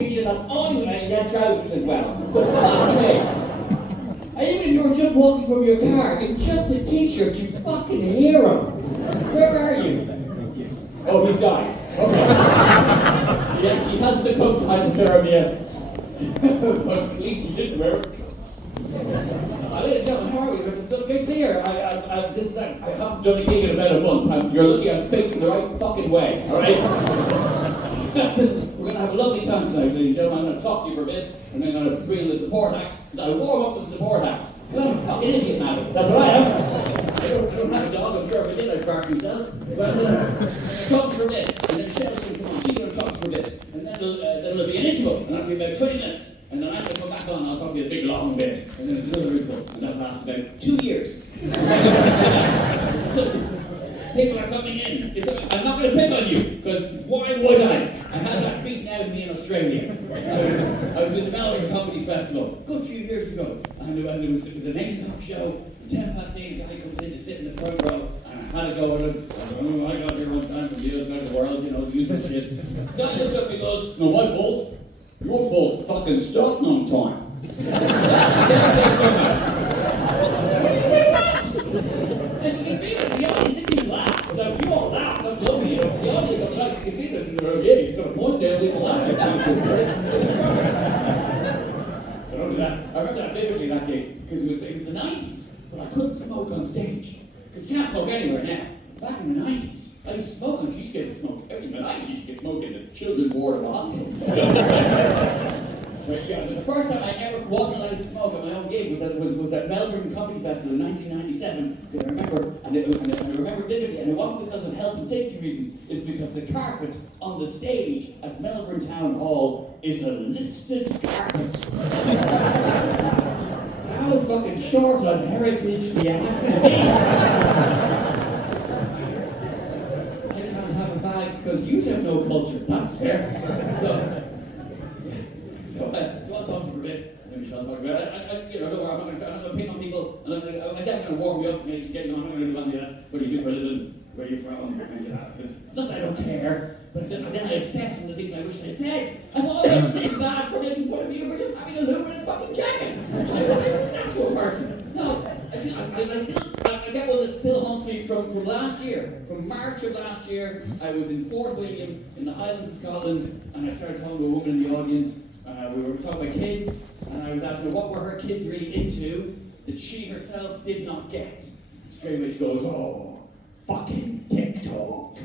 Teacher, that's only when you had trousers as well. But anyway, even if you were just walking from your car, you're just a teacher, you fucking hero. Where are you? Oh, he's died. Okay. Yeah, he has succumbed to hypothermia. But at least he didn't wear it. Ladies and gentlemen, how are we? Get clear. I haven't done a gig in about a month. You're looking at facing the right fucking way, alright? We're going to have a lovely time tonight, ladies and gentlemen. I'm going to talk to you for a bit, and then I'm going to bring in the support act, because I warm up for the support act. I'm a fucking idiot, man. That's what I am. I don't have a dog. I'm sure if I did, I'd bark myself. Well, talk to you for a bit, and then Shell's going to come on. She's going to talk to you for a bit, and then there'll be an interval, and that'll be about 20 minutes. And then after I come back on, I'll talk to you a big long bit, and then there's another interval, and that lasts about 2 years. So, people are coming in. I'm not going to pick on you, because why would I? I had that beaten out of me in Australia. I was in the Melbourne Comedy Festival a good few years ago, and it was an 8 o'clock show. 10 past 8, a guy comes in to sit in the front row, and I had to go with him. I got here one time from the other side of the world, you know, the usual shit. The guy looks up and goes, "No, my fault. Your fault's fucking starting on time." And you can feel it, the audience didn't even laugh. Like, you all laugh, that's lovely, you know. The audience, I'm like, you can feel it, yeah, he's got a point there, people laugh. I remember that vividly that day, because it was the 90s, but I couldn't smoke on stage. Because you can't smoke anywhere now. Back in the 90s, I used to smoke, and you used to get to smoke. In the 90s, you used to get smoke in the children's ward of the hospital. But yeah, the first time I ever wasn't allowed to smoke at my own gig was at Melbourne Comedy Festival in 1997. Because I remember, and I remember vividly, and it wasn't because of health and safety reasons, it's because the carpet on the stage at Melbourne Town Hall is a listed carpet. How fucking short on heritage do you have to be? I can't have a bag because you have no culture. That's fair. So I'll talk to you for a bit, and then we shall talk about it. I'm not going to pick on people. I said I'm going to warm you up, maybe get you on. I'm going to do one of that. What do you do for a living? Where are you from? Because it's not that I don't care, but then I obsess on the things I wish I'd said. I'm always feeling bad for making fun of you for just having a luminous fucking jacket. I wouldn't that to a person. No, I get one that still haunts me from last year. From March of last year, I was in Fort William in the Highlands of Scotland, and I started talking to a woman in the audience. We were talking about kids, and I was asking her what were her kids really into that she herself did not get. Straight away she goes, "Oh, fucking TikTok."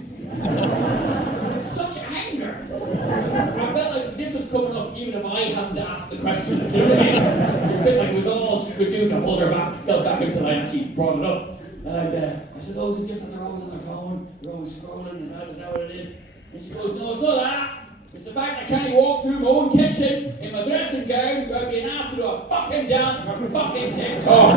With such anger. I felt like this was coming up even if I hadn't asked the question. Do you know what I mean? It felt like it was all she could do to hold her back until I actually brought it up. And I said, "Oh, is it just that they're always on their phone? They're always scrolling, and is that what it is?" And she goes, "No, it's not that. It's the fact I can't walk through my own kitchen in my dressing gown without being asked to do a fucking dance for fucking TikTok."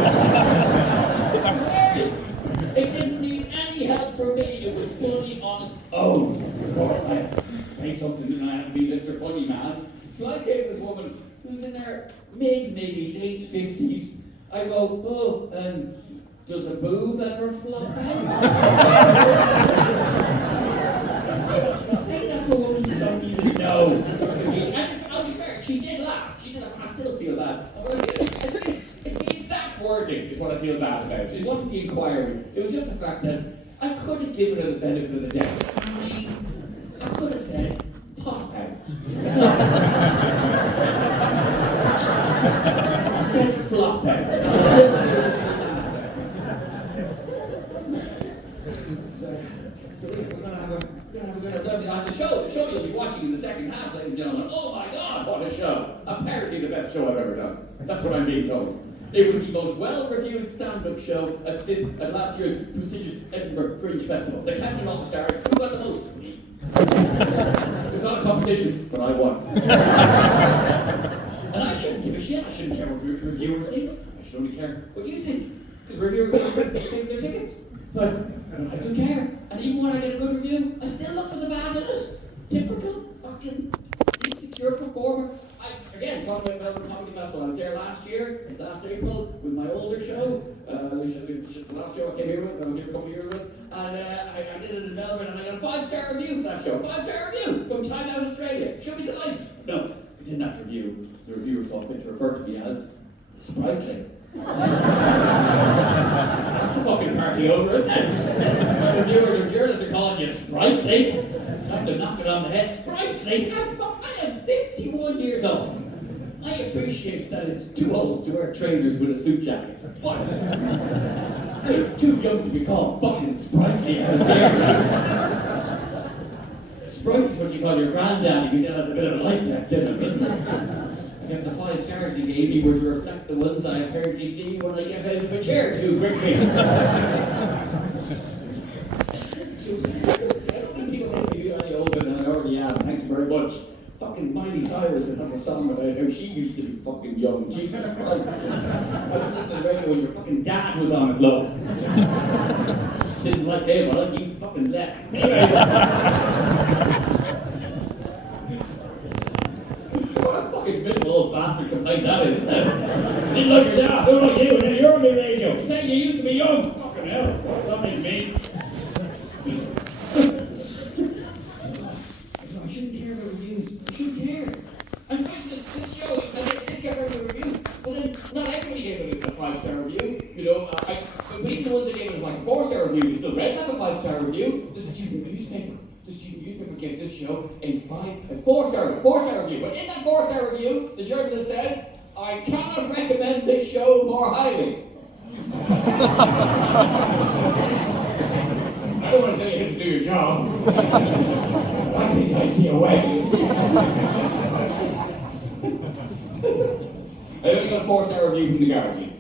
It didn't need any help from me. It was fully on its own. Of course, I had to say something and I had to be Mr. Funny Man. So I say to this woman who's in her maybe late 50s, I go, "Oh, does a boob ever flop out?" Say that to a woman you don't even know. And I'll be fair, she did laugh. I still feel bad. It's the exact wording is what I feel bad about. It wasn't the inquiry. It was just the fact that I could have given her the benefit of the doubt. I mean, I could have said, "Pop out." I said, "Flop out." So we're going to have a the show you'll be watching in the second half, ladies and gentlemen. Oh my God, what a show! Apparently the best show I've ever done. That's what I'm being told. It was the most well-reviewed stand-up show at last year's prestigious Edinburgh Fringe Festival. They captured all the stars. Who got the most? Me. It's not a competition, but I won. And I shouldn't give a shit. I shouldn't care what reviewers think. I should only care what you think. Because reviewers pay their tickets. But I do care. And even when I get a good review, I still look for the bad in it. Typical fucking insecure performer. Again, talking about Melbourne Comedy Festival. I was there last April, with my older show. The last show I came here with, I was here a couple of years with. And I did it in Melbourne, and I got a 5-star review for that show. 5-star review from Time Out Australia. Should be delighted. No. that review, the reviewer saw fit to refer to me as sprightly. That's the fucking party over, isn't it? Reviewers or journalists are calling you sprightly. Time to knock it on the head. Sprightly? I am 51 years old. I appreciate that it's too old to wear trainers with a suit jacket. But it's too young to be called fucking sprightly out there. Sprightly's what you call your granddaddy who still has a bit of a life left in him, isn't it? I guess the 5 stars he gave me were to reflect the ones I apparently see when I get out of a chair too quickly. I don't think people make me feel any older than I already am. Thank you very much. Fucking Miley Cyrus would have a song about how she used to be fucking young. Jesus Christ. I was listening to the radio when your fucking dad was on it, love. Didn't like him, I like you fucking less. Anyway. What a fucking miserable old bastard complaint that is, isn't it? Didn't like your dad, don't like you, and then you're on the radio. You think you used to be young? Fucking hell, that makes me. I shouldn't care about reviews. I shouldn't care. I'm watching this show, I didn't care about the review. Well then, not everybody gave it a 5-star review. You know, but even the ones that gave it like a 4-star review, you still read like a 5-star review. The student newspaper gave this show a 4-star review. But in that 4-star review, the journalist said, I cannot recommend this show more highly. I don't want to say you have to do your job. I think I see a way. I only got a 4-star review from The Guardian,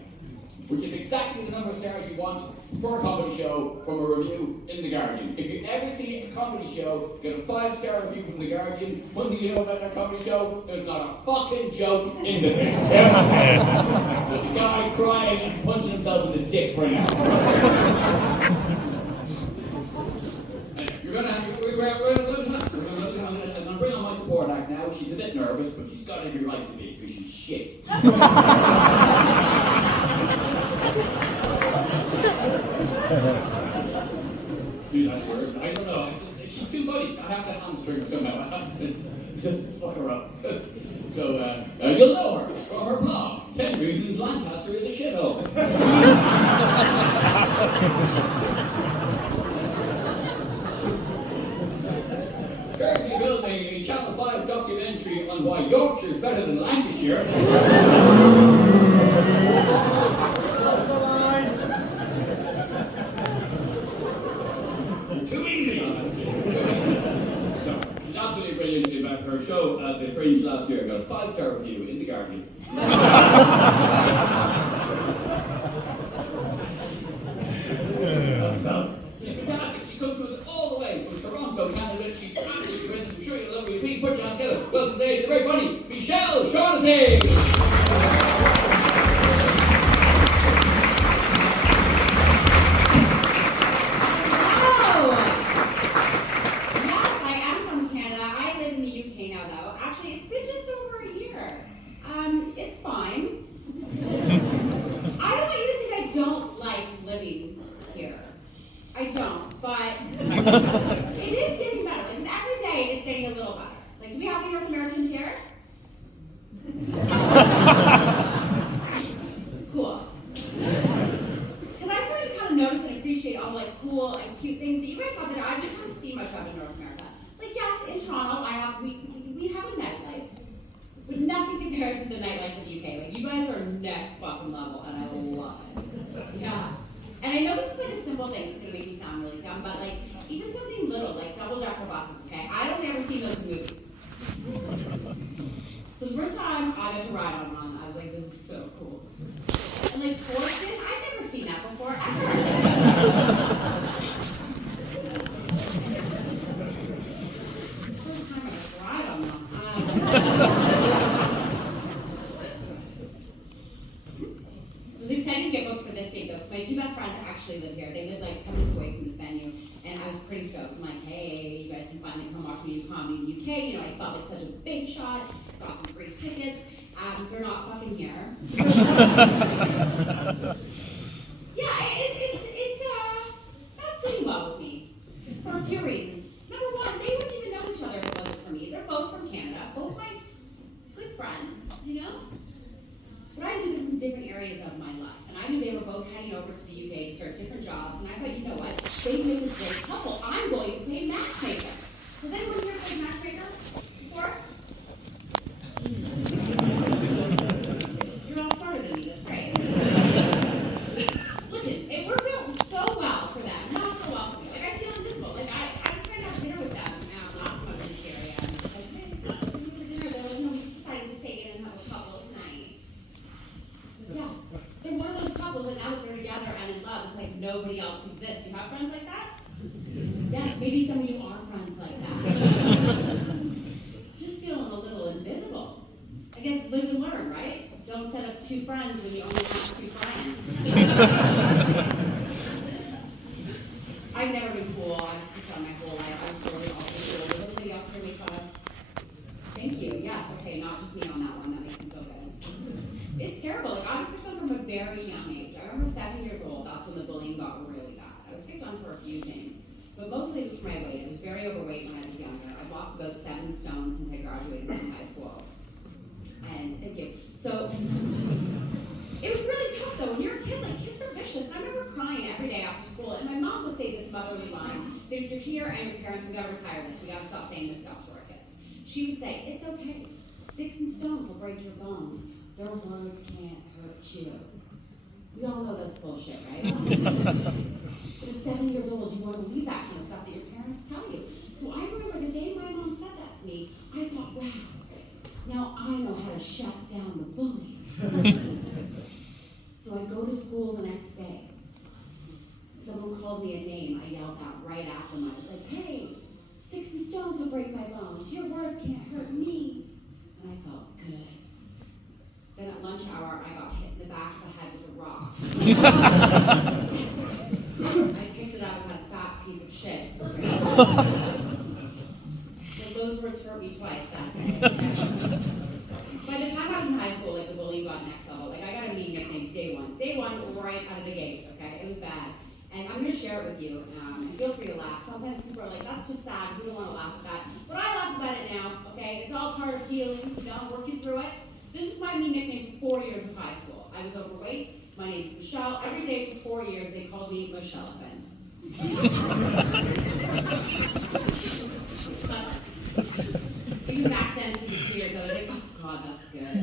which is exactly the number of stars you want for a comedy show from a review in The Guardian. If you ever see a comedy show get a 5-star review from The Guardian, one thing you know about that comedy show, there's not a fucking joke in the thing. There's a guy crying and punching himself in the dick for an hour. And you're gonna have to, we're gonna bring on my support act now. She's a bit nervous, but she's got every right to be, because she's shit. Dude, that's weird. I don't know. She's too funny. I have to hamstring her somehow. I have to just fuck her up. So, you'll know her from her blog, 10 Reasons Lancaster is a Shithole. Currently building a Channel 5 documentary on why Yorkshire's better than Lancashire. Too easy on that shit. No, she's absolutely brilliant. In fact, her show at the Fringe last year got a 5-star review in The Guardian. She's fantastic. She comes to us all the way from Toronto, Canada. She's absolutely brilliant. I'm sure you'll love her. Please put your hands together. Welcome today to the very funny Shaughnessy. It's fine. I don't want you to think I don't like living here. I don't, but it is getting better. And every day it's getting a little better. Like, do we have any North Americans here? Cool. Because I'm starting to kind of notice and appreciate all the cool and cute things that you guys have there. I just don't see much of in North America. Like, yes, in Toronto, we have a nightlife. But nothing compared to the nightlife of the UK. Like, you guys are next fucking level, and I love it. Yeah. And I know this is like a simple thing, it's gonna make me sound really dumb, but like, even something little, like double-decker buses, okay? I'd only ever seen those in movies. So the first time I got to ride on one, I was like, this is so cool. And like, horses, I'd never seen that before, ever. First time I got to ride on one. It was exciting to get books for this big though, because my 2 best friends actually live here. They live like 10 minutes away from this venue, and I was pretty stoked. So I'm like, hey, you guys can finally come watch me do comedy in the UK. You know, I felt like such a big shot, got them free tickets. They're not fucking here. Yeah, it's not sitting well with me for a few reasons. Number one, they wouldn't even know each other if it wasn't for me. They're both from Canada, both my good good friends, you know? But I knew them from different areas of my life. And I knew they were both heading over to the UK to start different jobs. And I thought, you know what? They'd make a great couple. I'm going to play matchmaker. Has anyone here played matchmaker before? You're all smarter than me. That's great. Listen, it worked out so well for them. Not so well for me. Like, I feel invisible. Like, I was trying to have dinner with them last month in this area. And I was like, hey, we're going to dinner. They're like, no, we just decided to stay in and have a couple tonight. Yeah, they're one of those couples that now that they're together and in love, it's like nobody else exists. Do you have friends like that? Yes, maybe some of you are friends like that. Just feeling a little invisible. I guess live and learn, right? Don't set up two friends when you only have two friends. I've never been cool. I've done my whole life. I'm totally also cool. Does anybody else hear me Thank you. Yes, okay, not just me on that one. That makes me feel good. It's terrible. Like, I was picked on from a very young age. I remember 7 years old. That's when the bullying got really bad. I was picked on for a few things, but mostly it was for my weight. I was very overweight when I was younger. I've lost about 7 stone since I graduated from high school. And thank you. So it was really tough though. When you're a kid, like kids are vicious. And I remember crying every day after school. And my mom would say this motherly line that if you're here and your parents, we gotta retire this. We gotta stop saying this stuff to our kids. She would say, it's okay. Sticks and stones will break your bones. Their words can't hurt you. We all know that's bullshit, right? But at 7 years old, you want to believe that kind of stuff that your parents tell you. So I remember the day my mom said that to me, I thought, wow, now I know how to shut down the bullies. So I go to school the next day. Someone called me a name. I yelled out right at them. I was like, hey, sticks and stones will break my bones. Your words can't hurt me. And I felt good. Then at lunch hour, I got hit in the back of the head with a rock. I picked it up and had a fat piece of shit. So those words hurt me twice that day. By the time I was in high school, like the bullying got next level. Like I got a mean nickname day one. Day one, right out of the gate, okay? It was bad. And I'm going to share it with you, and feel free to laugh. Sometimes people are like, that's just sad, we don't want to laugh at that. But I laugh about it now, okay? It's all part of healing, you know, working through it. This was my mean nickname for 4 years of high school. I was overweight, my name's Michelle. Every day for 4 years, they called me Michelle-Elephant. Even back then, through the tears, I was like, oh God, that's good.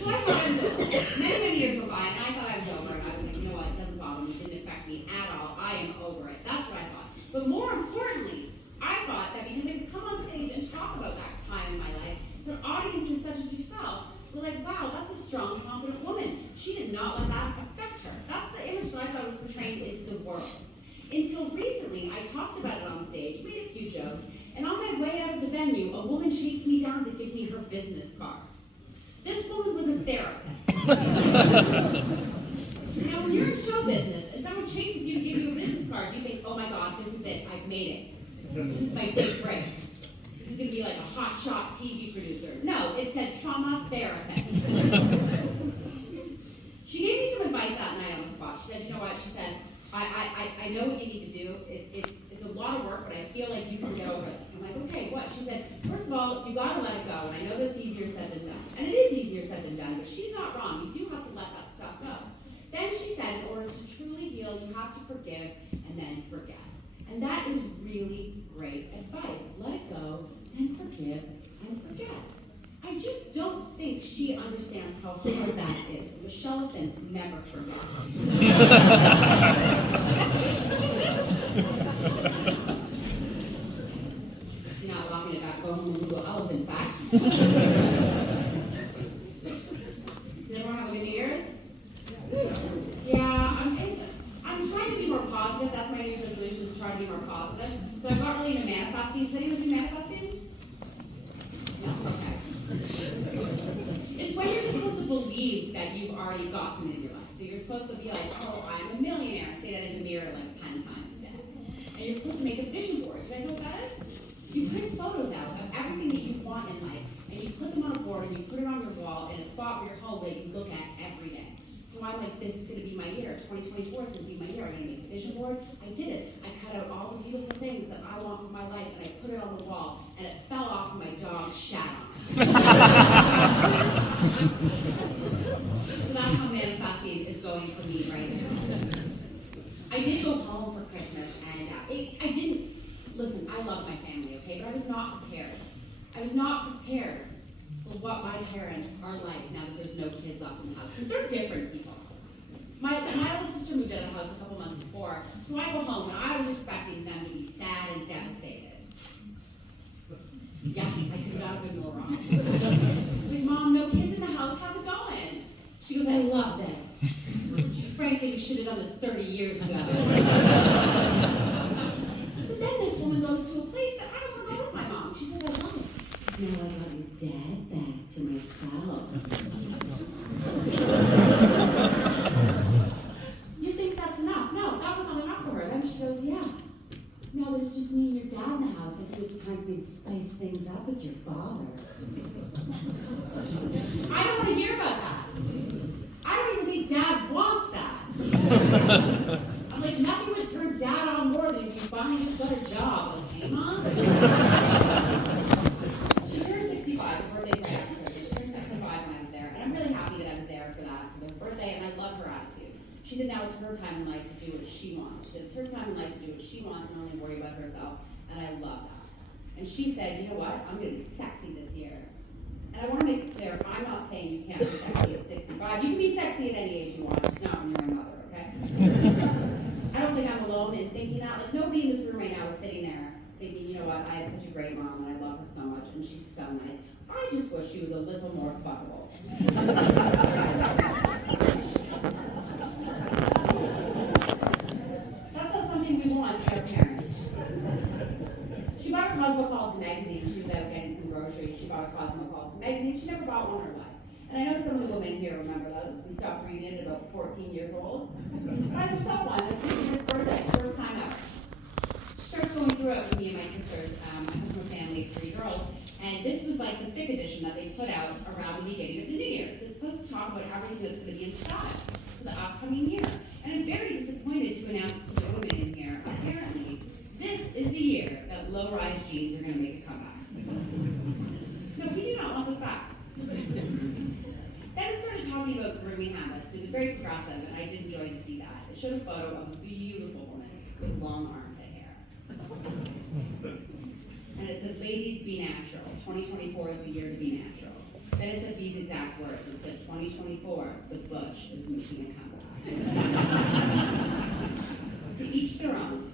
So I thought I was over. Many years went by, and I thought I was over, and I was like, you know what, it doesn't bother me, it didn't affect me at all, I am over it. That's what I thought. But more importantly, I thought that because I could come on stage and talk about that time in my life, that audiences such as yourself were like, wow, that's a strong, confident woman. She did not let that affect her. That's the image that I thought was portrayed into the world. Until recently, I talked about it on stage, made a few jokes, and on my way out of the venue, a woman chased me down to give me her business card. This woman was a therapist. Now, when you're in show business and someone chases you to give you a business card, you think, oh my God, this is it, I've made it. This is my big break. This is going to be like a hotshot TV producer. No, it said trauma therapist. She gave me some advice that night on the spot. She said, you know what? She said, I know what you need to do. It's a lot of work, but I feel like you can get over this. I'm like, okay, what? She said, first of all, you got to let it go. And I know that's easier said than done. And it is easier said than done, but she's not wrong. You do have to let that stuff go. Then she said, in order to truly heal, you have to forgive and then forget. And that is really great advice. Let it go, then forgive and forget. I just don't think she understands how hard that is. Michelle-Elephants never forget. You're not laughing at that. Go home and Google elephant facts. Does everyone have a good New Year's? Yeah, I'm trying to be more positive. That's my New Year's resolution, is to try to be more positive. So I got really into manifesting. Does anyone do manifesting? No? Okay. It's when you're just supposed to believe that you've already got something in your life. So you're supposed to be like, oh, I'm a millionaire, and say that in the mirror like 10 times a day. And you're supposed to make a vision board. You guys know what that is? You print photos out of everything that you want in life, and you put them on a board, and you put it on your wall in a spot where you're home that you look at every day. So I'm like, this is going to be my year. 2024 is going to be my year. I'm going to make a vision board. I did it. I cut out all the beautiful things that I want for my life, and I put it on the wall, and it fell off, and my dog shat on it. So that's how manifesting is going for me right now. I did go home for Christmas, and I didn't, listen, I love my family, okay, but I was not prepared. I was not prepared for what my parents are like now that there's no kids left in the house, because they're different people. My older sister moved out of the house a couple months before, so I go home, and I was expecting them to be sad and devastated. Yeah, I could not have been more wrong. I was like, Mom, no kids in the house, how's it going? She goes, I love this. Frankly, you should have done this 30 years ago. But then this woman goes to a place that I don't want to go with my mom. She says, I love it. Now I got your dad back to myself. You think that's enough? No, that was not enough for her. Then she goes, yeah. No, there's just me and your dad in the house. I think it's time for me to spice things up with your father. I don't want to hear about that. I don't even think Dad wants that. I'm like, nothing would turn Dad on more than if you finally just got a job. Okay, Mom? She turned 65. Her birthday's right after her. She turned 65 when I was there. And I'm really happy that I was there for that, for her birthday, and I love her attitude. She said now it's her time in life to do what she wants. She said it's her time in life to do what she wants and only worry about herself. And I love that. And she said, you know what? I'm going to be sexy this year. And I want to make it clear, I'm not saying you can't be sexy at 65. You can be sexy at any age you want, just not when you're a mother, okay? I don't think I'm alone in thinking that. Like, nobody in this room right now is sitting there thinking, you know what, I have such a great mom and I love her so much and she's so nice. I just wish she was a little more fuckable. That's not something we want as our parents. She bought a Cosmopolitan magazine. She was out getting some groceries. She bought a Cosmopolitan magazine. She never bought one in her life. And I know some of the women here remember those. We stopped reading it at about 14 years old. Buys herself one. This is her birthday, first time ever. She starts going through it with me and my sisters. I come from a family of 3 girls. And this was like the thick edition that they put out around the beginning of the New Year's. It's supposed to talk about everything that's going to be in style for the upcoming year. And I'm very disappointed to announce to the women in here, apparently, this is the year that low-rise jeans are going to make a comeback. No, we do not want this back. Then it started talking about grooming habits. It was very progressive, and I did enjoy to see that. It showed a photo of a beautiful woman with long armpit hair. And it said, ladies, be natural. 2024 is the year to be natural. Then it said these exact words. It said, 2024, the bush is making a comeback. To each their own.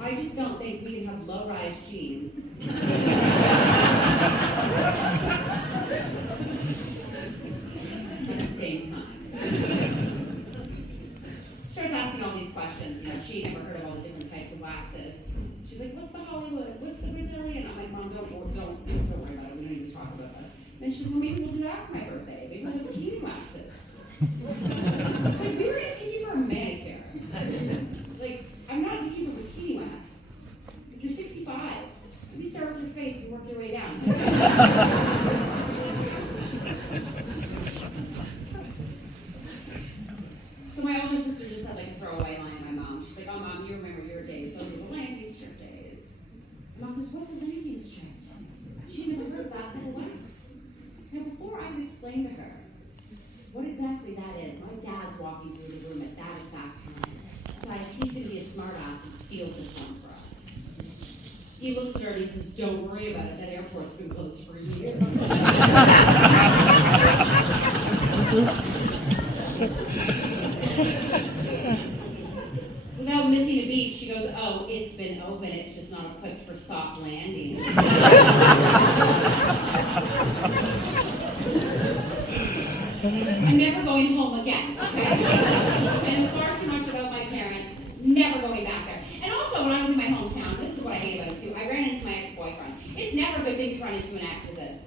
I just don't think we can have low-rise jeans. At the same time. She starts asking all these questions. You know, she never heard of all the different types of waxes. She's like, what's the Hollywood? What's the Brazilian? I'm like, Mom, don't worry about it. We don't need to talk about this. And she's like, well, maybe we'll do that for my birthday. Maybe we'll do bikini waxes. It's like, we were going to take you for a manicure. Like, I'm not taking you for bikini wax. Like, you're 65. Maybe start with your face and work your way down. So my older sister just had like a throwaway line at my mom. She's like, oh, Mom, you remember your days. Those were the landing strip days. And Mom says, what's a landing strip? She never heard of that type of wax. Now, before I could explain to her what exactly that is, my dad's walking through the room at that exact time. Decides he's going to be a smartass and field this one for us. He looks at her and he says, don't worry about it. That airport's been closed for a year. Without missing a beat, she goes, oh, it's been open. It's just not equipped for soft landing. I'm never going home again, okay? And far too much about my parents, never going back there. And also, when I was in my hometown, this is what I hate about it too, I ran into my ex-boyfriend. It's never a good thing to run into an ex, is it?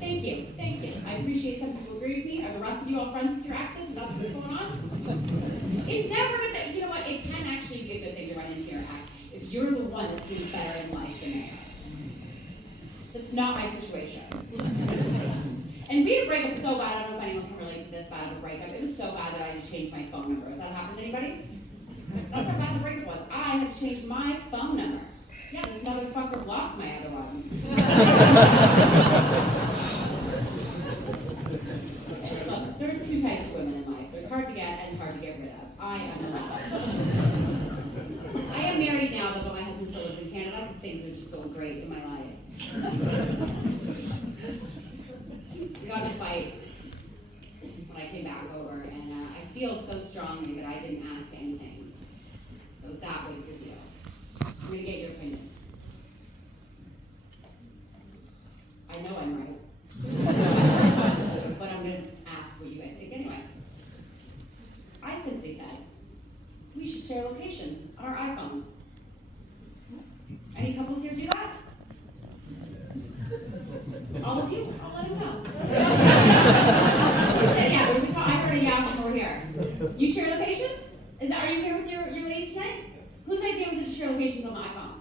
Thank you, thank you. I appreciate some people agree with me. Are the rest of you all friends with your exes? Is that what's going on? It's never a good thing. You know what? It can actually be a good thing to run into your ex if you're the one that's doing better in life than they are. That's not my situation. And we had a breakup so bad, I don't know if anyone can relate to this bad of a breakup. It was so bad that I had to change my phone number. Has that happened to anybody? That's how bad the breakup was. I had to change my phone number. Yeah, this motherfucker blocked my other one. Look, there's two types of women in life. There's hard to get and hard to get rid of. I am one. I am married now, though, but my husband still lives in Canada because things are just going great in my life. We got in a fight when I came back over, and I feel so strongly that I didn't ask anything. It was that big of a deal. I'm going to get your opinion. I know I'm right. But I'm going to ask what you guys think anyway. I simply said, we should share locations on our iPhones. Any couples here do that? All of you? I'll let him know. Who said yeah? There was a call. I heard a yeah from over here. You share locations? Are you here with your ladies tonight? Whose idea was it to share locations on the iPhone?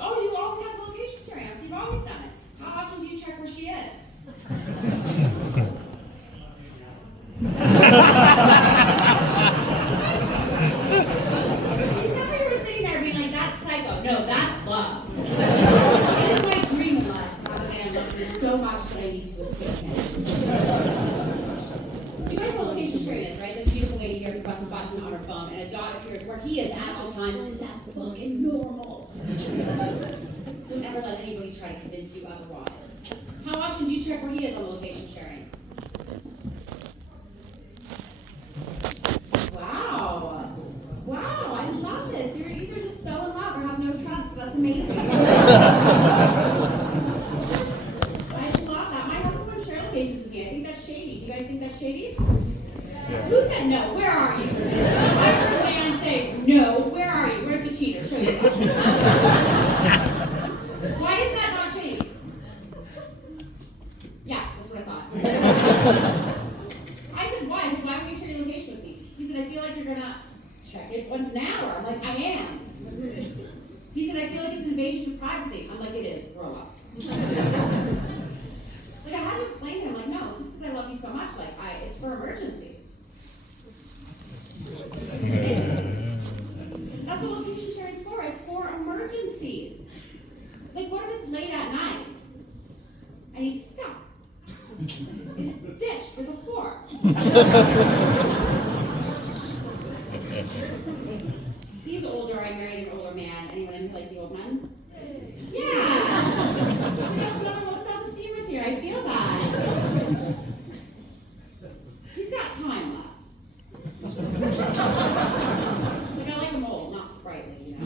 Oh, you always have location sharing, so you've always done it. How often do you check where she is? No, that's love. It is my dream in life to have a man love me so much that I need to escape him. You guys know what location sharing is, right? This beautiful lady here can press a button on her phone and a dot appears where he is at all times because that's fucking normal. Don't ever let anybody try to convince you otherwise. How often do you check where he is on the location sharing? Wow, I love this. You're either just so in love or have no trust. That's amazing. I love that. My husband won't share locations with me. I think that's shady. Do you guys think that's shady? Yeah. Who said no? Where are you? I heard a man say, no, where are you? Where's the cheater? Show yourself. Why is that not shady? Yeah, that's what I thought. I said, why? I said, why won't you share your location with me? He said, I feel like you're going to check it once an hour. I'm like, I am. He said, I feel like it's an invasion of privacy. I'm like, it is. Grow up. Like, I had to explain to him, like, no, it's just because I love you so much. Like, it's for emergencies. That's what location sharing is for. It's for emergencies. Like, what if it's late at night and he's stuck in a ditch with a fork? He's older. I married an older man. Anyone in here like the old men? Yeah. That's another low self-esteemers here. I feel that. He's got time left. Like I like him old, not sprightly, you know.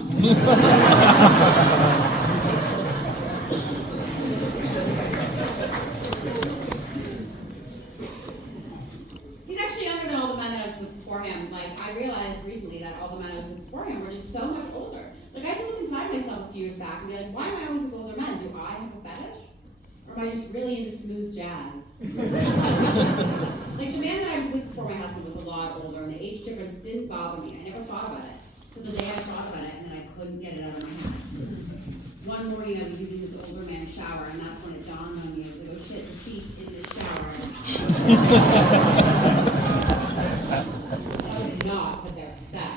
For him, like I realized recently that all the men I was with before him were just so much older. Like I had to look inside myself a few years back and be like, why am I always with older men? Do I have a fetish? Or am I just really into smooth jazz? Like the man that I was with before my husband was a lot older and the age difference didn't bother me. I never thought about it. So the day I thought about it and then I couldn't get it out of my head. One morning I was using this older man's shower and that's when it dawned on me. I was like, oh shit, the seat in the shower. Not put there for sex.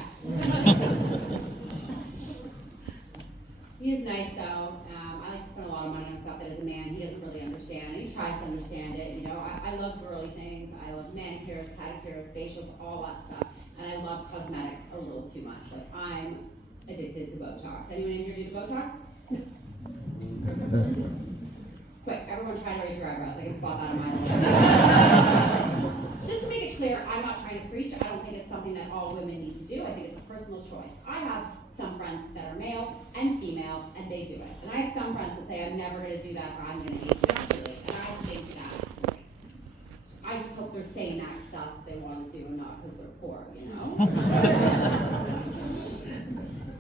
He is nice though. I like to spend a lot of money on stuff that as a man he doesn't really understand, and he tries to understand it. You know, I love girly things. I love manicures, pedicures, facials, all that stuff, and I love cosmetics a little too much. Like I'm addicted to Botox. Anyone in here do the Botox? Quick, everyone try to raise your eyebrows. I can spot that on my list. Just to make it clear, I'm not trying to preach. I don't think it's something that all women need to do. I think it's a personal choice. I have some friends that are male and female, and they do it. And I have some friends that say, I'm never going to do that, or I'm going to age naturally. And I think that's great. I just hope they're saying that because that's what they want to do and not because they're poor, you know?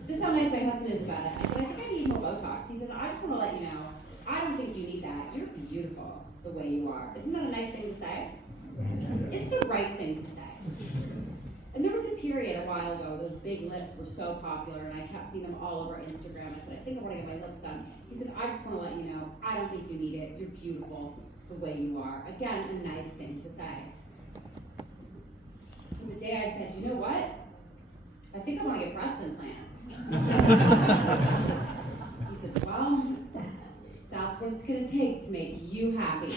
This is how nice my husband is about it. I said, I think I need more Botox. He said, I just want to let you know, I don't think you need that. You're beautiful the way you are. Isn't that a nice thing to say? It's the right thing to say. And there was a period period a while ago, those big lips were so popular, and I kept seeing them all over Instagram. I said, I think I want to get my lips done. He said, I just want to let you know, I don't think you need it. You're beautiful the way you are. Again, a nice thing to say. And the day I said, you know what? I think I want to get breast implants. He said, well, that's what it's going to take to make you happy.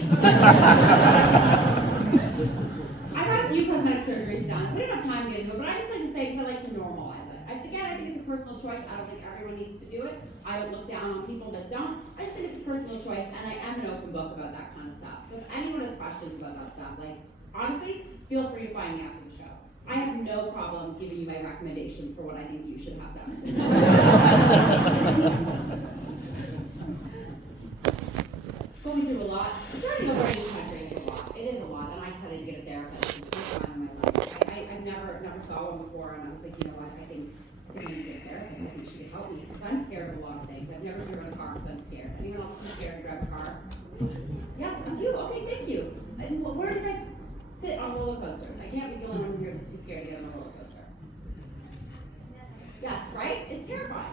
I've had a few cosmetic surgeries done. We didn't have time to get into it, but I just like to say because I like to normalize it. Again, I think it's a personal choice. I don't think everyone needs to do it. I don't look down on people that don't. I just think it's a personal choice, and I am an open book about that kind of stuff. So if anyone has questions about that stuff, like, honestly, feel free to find me after the show. I have no problem giving you my recommendations for what I think you should have done. Going through a lot. Starting over in this country is a lot. It is a lot, and I decided to get a therapist. It's the first time in my life. I've never saw one before, and I was like, you know what? I think I need to get a therapist. I think she could help me because I'm scared of a lot of things. I've never driven a car because I'm scared. Anyone else too scared to drive a car? Yes, a few. Okay, thank you. And where do you guys sit on roller coasters? I can't be the only one here that's too scared to get on a roller coaster. Yes, right? It's terrifying.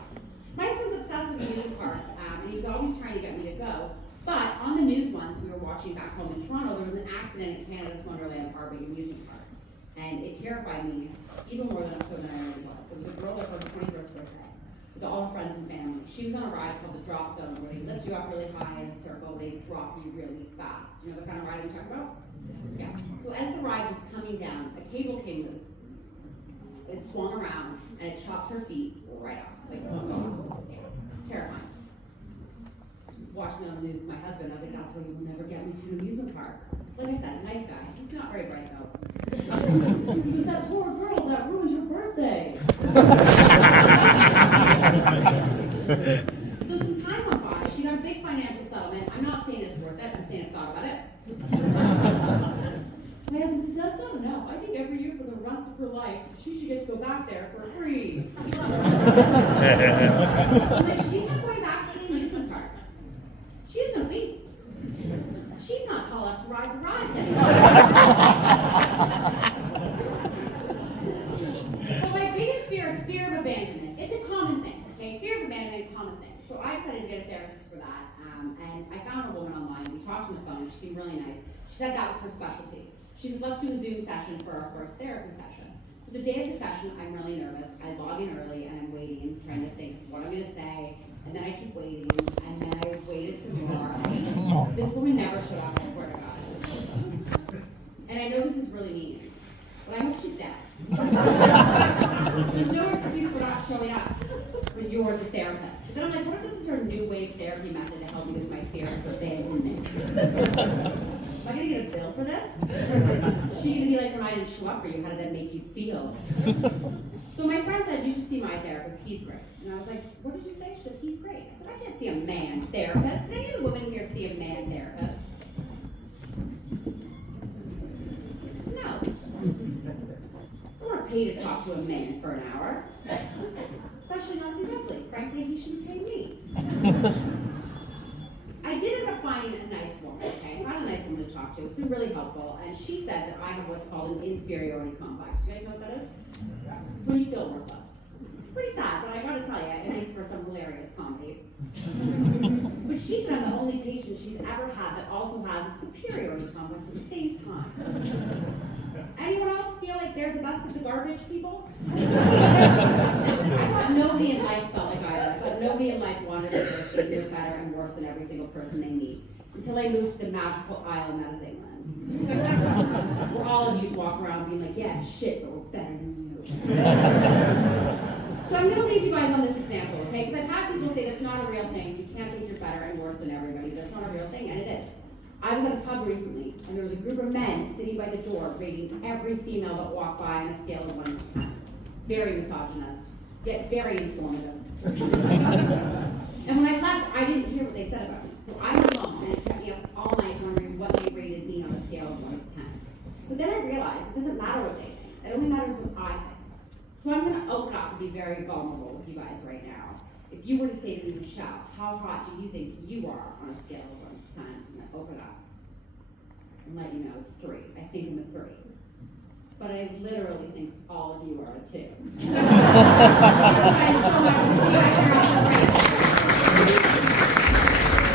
My husband's obsessed with amusement parks, and he was always trying to get me to go. But on the news once, we were watching back home in Toronto, there was an accident at Canada's Wonderland, our big amusement park. And it terrified me even more than I already was. There was a girl there for her 21st birthday with all her friends and family. She was on a ride called the drop zone, where they lift you up really high in a circle, they drop you really fast. You know the kind of ride I'm talking about? Yeah. So as the ride was coming down, a cable came loose. It swung around and it chopped her feet right off. Like, oh God. Yeah. Terrifying. Watching it on the news with my husband, I was like, that's why you will never get me to an amusement park. Like I said, a nice guy. He's not very bright though. He goes, that poor girl, that ruined her birthday. So some time went by. She got a big financial settlement. I'm not saying it's worth it. I'm saying I've thought about it. My husband says, that's not enough. I think every year for the rest of her life, she should get to go back there for free. I'm like, she's not going back to the amusement park. She has no feet. She's not tall enough to ride the rides anymore. But my biggest fear is fear of abandonment. It's a common thing, okay? Fear of abandonment is a common thing. So I decided to get a therapist for that, and I found a woman online. We talked on the phone. She seemed really nice. She said that was her specialty. She said, let's do a Zoom session for our first therapy session. So the day of the session, I'm really nervous. I log in early, and I'm waiting, trying to think what I'm going to say. And then I keep waiting, and then I waited some more. This woman never showed up, I swear to God. And I know this is really mean, but I hope she's dead. There's no excuse for not showing up when you're the therapist. But then I'm like, what if this is her new wave therapy method to help me with my fear of abandonment? Am I going to get a bill for this? Is she going to be like, when I didn't show up for you, how did that make you feel? So my friend said, you should see my therapist, he's great. And I was like, what did you say? She said, he's great. I said, I can't see a man therapist. Can any of the women here see a man therapist? No. I don't want to pay to talk to a man for an hour. Especially not if he's ugly. Frankly, he shouldn't pay me. I did end up finding a nice woman, okay? I found a nice woman to talk to. It's been really helpful. And she said that I have what's called an inferiority complex. You guys know what that is? It's when you feel worthless. It's pretty sad, but I gotta tell you, it makes for some hilarious comedy. But she said I'm the only patient she's ever had that also has a superiority complex at the same time. Anyone else feel like they're the best of the garbage people? I thought nobody in life felt like I did. I thought nobody in life wanted to think they're better and worse than every single person they meet. Until I moved to the magical island that is England. Where all of you walk around being like, yeah, shit, but we're better than you. So I'm going to leave you guys on this example, okay? Because I've had people say that's not a real thing. You can't think you're better and worse than everybody. That's not a real thing, and it is. I was at a pub recently, and there was a group of men sitting by the door rating every female that walked by on a scale of 1 to 10. Very misogynist, yet very informative. And when I left, I didn't hear what they said about me. So I went home, and it kept me up all night wondering what they rated me on a scale of 1 to 10. But then I realized it doesn't matter what they think. It only matters what I think. So I'm going to open up and be very vulnerable with you guys right now. If you were to say to me, Michelle, how hot do you think you are on a scale of 1 to 10? I'm going to open up and let you know it's 3. I think I'm a 3. but I literally think all of you are too. Thank you guys so much. See you guys here on the break.